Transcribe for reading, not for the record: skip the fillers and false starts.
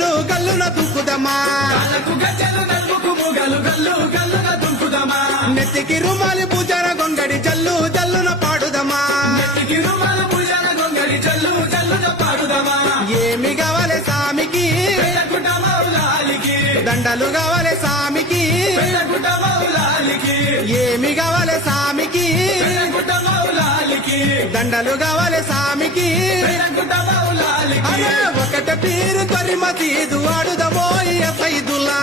గల్లు గల్లున దుక్కుదమా నెత్తికి రుమాలి పూజార గొంగడి జల్లు జల్లున పాడుదమా ఏమి కావాలి సామికి దండలు కావాలి సామికి ఏమి కావాలి సామికి దండలు కావాలి సామికి అరే ఒకట పీరు తొరి మసీదు ఆడుదమో సైదుల్లా